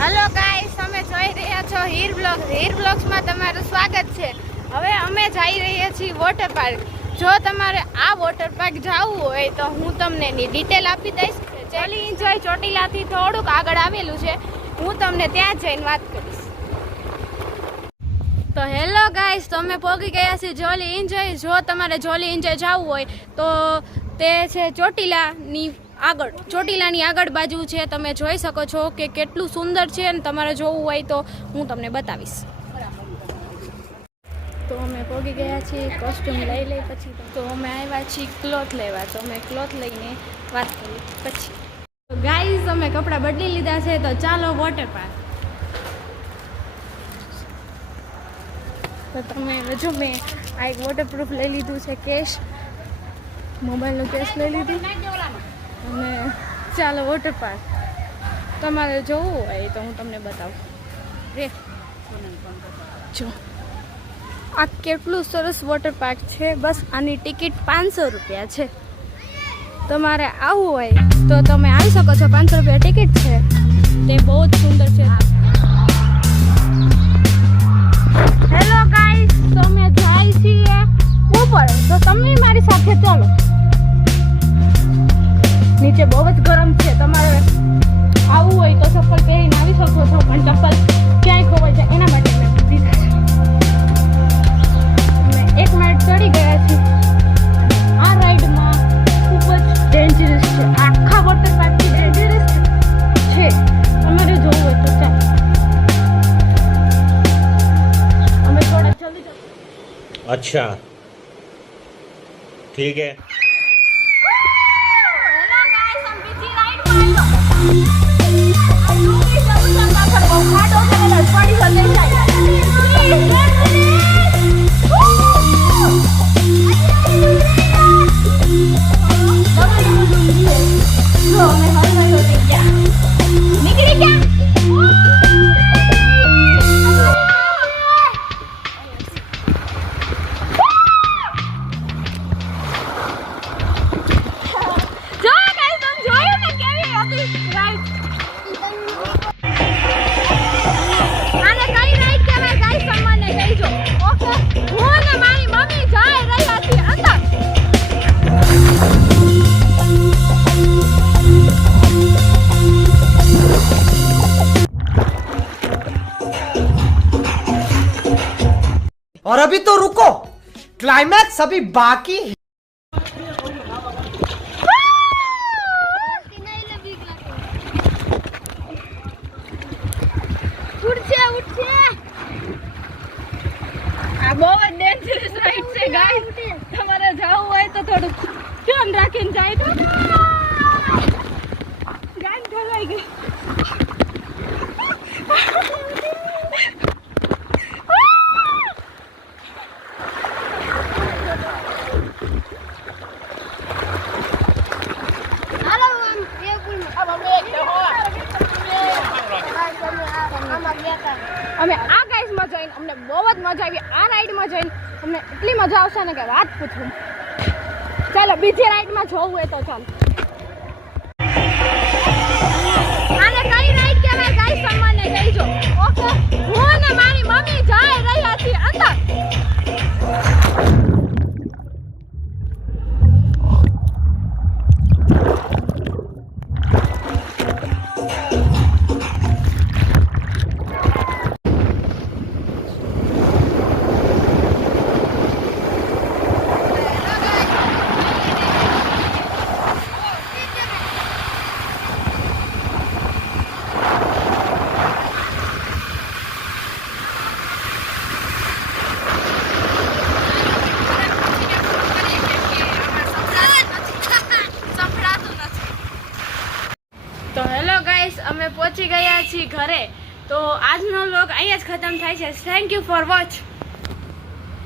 Hello guys, તમે જોઈ રહ્યા છો હીર બ્લોગ્સમાં તમારું સ્વાગત છે। હવે અમે જઈ રહ્યા છીએ વોટર પાર્ક। જો તમારે આ વોટર પાર્ક જવું હોય તો હું તમને એની ડિટેલ આપી દઈશ। જોલી એન્જોય ચોટીલાથી થોડુંક આગળ આવેલું છે, હું તમને ત્યાં જઈને વાત કરીશ। તો હેલો ગાઈસ, તો અમે પહોંચી ગયા છીએ જોલી એન્જોય। જો તમારે જોલી એન્જોય જવું હોય તો તે છે ચોટીલાની આગળ, ચોટીલાની આગળ બાજુ છે। તમે જોઈ શકો છો કે કેટલું સુંદર છે, અને તમારે જોવું હોય તો હું તમને બતાવીશ। તો અમે પહોંચી ગયા છીએ, કોસ્ટ્યુમ લઈ લઈ પછી તો અમે આવ્યા છીએ ક્લોથ લેવા। તો અમે ક્લોથ લઈને વાત કરી પછી તો ગાઈઝ અમે કપડાં બદલી લીધા છે, તો ચાલો વોટર પાર્ક। તો તમે જો મેં આ એક વોટરપ્રૂફ લઈ લીધું છે, કેશ, મોબાઈલનું કેશ લઈ લીધું, અને ચાલો વોટર પાર્ક। તમારે જોવું હોય તો હું તમને બતાવું રે। જો આ કેટલું સરસ વોટર પાર્ક છે। બસ આની ટિકિટ 500 રૂપિયા છે। તમારે આવવું હોય તો તમે આવી શકો છો। 500 રૂપિયા ટિકિટ છે, તે બહુ જ સુંદર છે। હેલો ગાઈસ, તો અમે જાય છીએ ઉપર, તો તમે મારી સાથે ચાલો। નીચે બહુ જ ગરમ છે, તમારે આવવું હોય તો ચપ્પલ પહેરીને આવી શકો છો, પણ ચપ્પલ ક્યાંય ખોવાઈ જાય એના માટે મેં દીધા છે। અમે 1 મિનિટ ચડી ગયા છીએ। આ રાઈડમાં ખૂબ જ ડેન્જરસ છે, આખા વોટર પાર્કથી ડેન્જરસ છે। તમારે જોવું હોય તો ચાલો, અમે થોડા જલ્દી अच्छा ठीक है। और अभी तो रुको, क्लाइमैक्स अभी बाकी है। આ બહુ જ ડેન્જરસ રાઈડ છે ગાઈસ। તમારે જવું હોય તો થોડું ધ્યાન રાખીને જાય તો ગાઈસ ઢોલાઈ ગઈ। અમે આ ગાઈસમાં જઈને અમને બહુ જ મજા આવી। આ રાઈડમાં જઈને અમને એટલી મજા આવશે ને કે વાત પૂછું। ચાલો બીજી રાઈડમાં જવું હોય તો ચાલો। આને કઈ રાઈડ કહેવાય ગાઈસ, તમને કહીજો। ઓકે, હું અને મારી મમ્મી જઈ રહ્યા છીએ અંદર। તો હેલો ગાઈસ, અમે પહોંચી ગયા છીએ ઘરે। તો આજનો વ્લોગ અહીંયા જ ખતમ થાય છે। Thank you for watch.